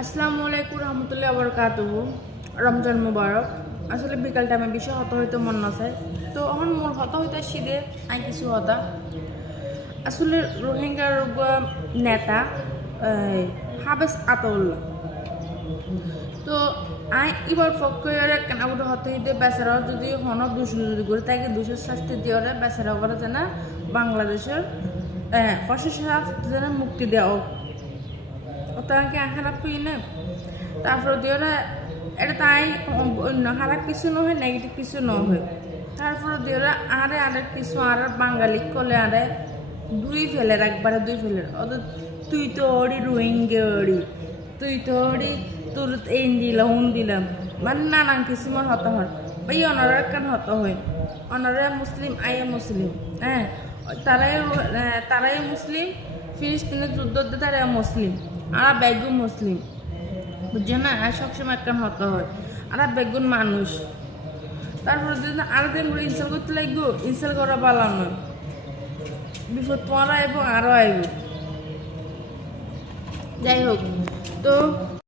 আসসালামু আলাইকুম রহমতুল্লাহ বরকাতুহু। রমজান মুবারক। আসলে বিকাল টাইমে বিষয় হত হইতে মন নাছে, তো এখন মূল হতা হইতে শীতে আই কিছু হতা আসলে রোহিঙ্গার নেতা হাবেস আতাউল্লাহ। তো আই এবার ফকরে কেন ওটা হতে হইতে বেচারা যদি হন দূষণ যদি করে তাকে দূষের শাস্তি দিয়ে বেচারা করে যেন বাংলাদেশের প্রশাসন যেন মুক্তি দেওয়া তাকে খারাপ করি না। তারপরে দিওরা এটা তাই অন্য খারাপ কিছু নহয়, নেগেটিভ কিছু নহয়। তারপরে দিওরা আরেক কিছু আর বাঙালি কলে দুই ফেলে একবারে দুই ফেলে তুই তো ওরি রোহিঙ্গি তুই তো ওরি তোর এই দিলাম উন দিলাম মানে নানান কিছু মন হত হয় বা অনারা কেন হত হয়। অনারা মুসলিম আইএ মুসলিম, তারাই মুসলিম। ফিলিস্তিনের যুদ্ধ তারা মুসলিম, আর বেগুন মুসলিম, বুঝছো না? আর সবসময় একটা হতে হয় আর বেগুন মানুষ। তারপরে যদি আরো দিন করে ইনস্টল করতে লাগবো, ইনস্টল করা পালাম না, বিপদ তোমারও আইব আরও আইব। যাই হোক, তো